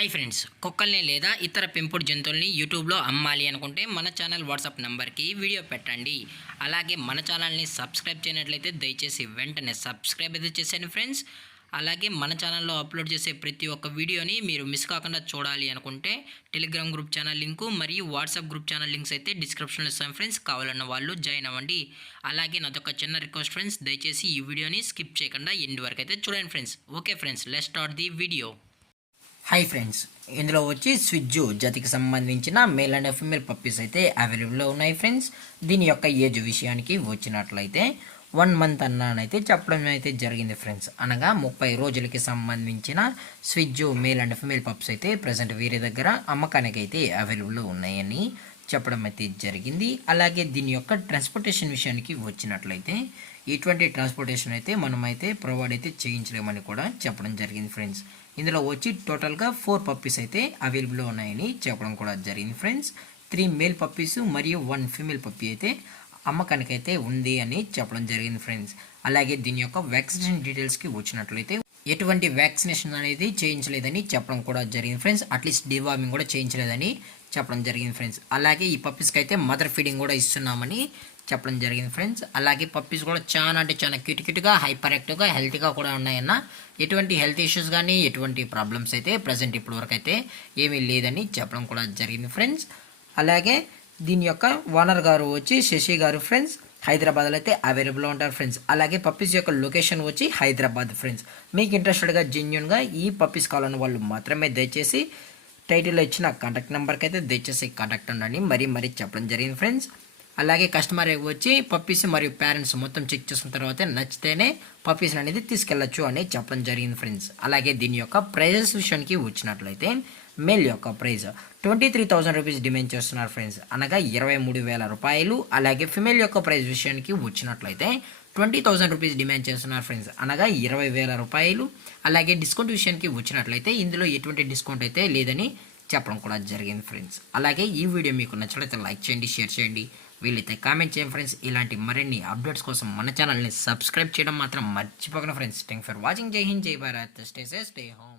Hi friends, కుక్కల్ని లేదా ఇతర పెంపుడు జంతువుల్ని యూట్యూబ్లో అమ్మాలి అనుకుంటే మన ఛానల్ వాట్సాప్ నెంబర్కి వీడియో పెట్టండి. అలాగే మన ఛానల్ని సబ్స్క్రైబ్ చేయనట్లయితే దయచేసి వెంటనే సబ్స్క్రైబ్ అయితే చేసేయండి ఫ్రెండ్స్. అలాగే మన ఛానల్లో అప్లోడ్ చేసే ప్రతి ఒక్క వీడియోని మీరు మిస్ కాకుండా చూడాలి అనుకుంటే టెలిగ్రామ్ గ్రూప్ ఛానల్ లింకు మరియు వాట్సాప్ గ్రూప్ ఛానల్ లింక్స్ అయితే డిస్క్రిప్షన్లో ఇస్తాను ఫ్రెండ్స్. కావాలన్న వాళ్ళు జాయిన్ అవ్వండి. అలాగే నాదొక చిన్న రిక్వెస్ట్ ఫ్రెండ్స్, దయచేసి ఈ వీడియోని స్కిప్ చేయకుండా ఎండ్ వరకు అయితే చూడండి friends. Okay friends, let's start the video. Hi friends, ఇందులో వచ్చి స్విజ్జు జాతికి సంబంధించిన మేల్ అండ్ ఫీమేల్ పప్పీస్ అయితే అవైలబుల్లో ఉన్నాయి ఫ్రెండ్స్. దీని యొక్క ఏజ్ విషయానికి వచ్చినట్లయితే 1 మంత్ అన్నానైతే చెప్పడం అయితే జరిగింది ఫ్రెండ్స్. అనగా 30 రోజులకి సంబంధించిన స్విజ్జు మేల్ అండ్ ఫీమేల్ పప్స్ అయితే ప్రజెంట్ వీరి దగ్గర అమ్మకానికి అయితే అవైలబుల్లో ఉన్నాయని చెప్పడం అయితే జరిగింది. అలాగే దీని యొక్క ట్రాన్స్పోర్టేషన్ విషయానికి వచ్చినట్లయితే ఇటువంటి ట్రాన్స్పోర్టేషన్ అయితే మనమైతే ప్రొవైడ్ అయితే చేయించలేమని కూడా చెప్పడం జరిగింది ఫ్రెండ్స్. ఇందులో వచ్చి టోటల్గా 4 పప్పీస్ అయితే అవైలబుల్లో ఉన్నాయని చెప్పడం కూడా జరిగింది ఫ్రెండ్స్. 3 మేల్ పప్పీస్ మరియు 1 ఫీమేల్ పప్పీ అయితే అమ్మకానికి అయితే ఉంది అని చెప్పడం జరిగింది ఫ్రెండ్స్. అలాగే దీని యొక్క వ్యాక్సినేషన్ డీటెయిల్స్కి వచ్చినట్లయితే ఎటువంటి వ్యాక్సినేషన్ అనేది చేయించలేదని చెప్పడం కూడా జరిగింది ఫ్రెండ్స్. అట్లీస్ట్ డివార్మింగ్ కూడా చేయించలేదని చెప్పడం జరిగింది ఫ్రెండ్స్. అలాగే ఈ పప్పీస్కి అయితే మదర్ ఫీడింగ్ కూడా ఇస్తున్నామని చెప్పడం జరిగింది ఫ్రెండ్స్. అలాగే పప్పీస్ కూడా చాలా అంటే చాలా క్యూట్గా హైపర్ యాక్టివ్గా హెల్తీగా కూడా ఉన్నాయన్న. ఎటువంటి హెల్త్ ఇష్యూస్ కానీ ఎటువంటి ప్రాబ్లమ్స్ అయితే ప్రజెంట్ ఇప్పటి వరకు అయితే ఏమీ లేదని చెప్పడం కూడా జరిగింది ఫ్రెండ్స్. అలాగే దీని యొక్క ఓనర్ గారు వచ్చి శశి గారు ఫ్రెండ్స్ హైదరాబాద్లో అయితే అవైలబుల్లో ఉంటారు ఫ్రెండ్స్. అలాగే పప్పీస్ యొక్క లొకేషన్ వచ్చి హైదరాబాద్ ఫ్రెండ్స్. మీకు ఇంట్రెస్టెడ్గా జెన్యున్గా ఈ పప్పీస్ కావాలని వాళ్ళు మాత్రమే దయచేసి టైటిల్లో ఇచ్చిన కాంటాక్ట్ నెంబర్కి అయితే దయచేసి కాంటాక్ట్ ఉండండి మరీ చెప్పడం జరిగింది ఫ్రెండ్స్. అలాగే కస్టమర్ వచ్చి పప్పీస్ మరియు పేరెంట్స్ మొత్తం చెక్ చేసుకున్న తర్వాత నచ్చితేనే పప్పీస్ అనేది తీసుకెళ్లొచ్చు అని చెప్పడం జరిగింది ఫ్రెండ్స్. అలాగే దీని యొక్క ప్రైజెస్ విషయానికి వచ్చినట్లయితే మేల్ యొక్క ప్రైజ్ 23,000 రూపీస్ డిమాండ్ చేస్తున్నారు ఫ్రెండ్స్, అనగా 23,000 రూపాయలు. అలాగే ఫిమేల్ యొక్క ప్రైజ్ విషయానికి వచ్చినట్లయితే 20,000 రూపీస్ డిమాండ్ చేస్తున్నారు ఫ్రెండ్స్, అనగా 20,000 రూపాయలు. అలాగే డిస్కౌంట్ విషయానికి వచ్చినట్లయితే ఇందులో ఎటువంటి డిస్కౌంట్ అయితే లేదని చెప్పడం కూడా జరిగింది ఫ్రెండ్స్. అలాగే ఈ వీడియో మీకు నచ్చినట్లయితే లైక్ చేయండి, షేర్ చేయండి, వీలైతే కామెంట్ చేయండి ఫ్రెండ్స్. ఇలాంటి మరిన్ని అప్డేట్స్ కోసం మన ఛానల్ని సబ్స్క్రైబ్ చేయడం మాత్రం మర్చిపోకండి ఫ్రెండ్స్. Thank for watching. జై హింద్, జై Bharat, stay safe, stay home.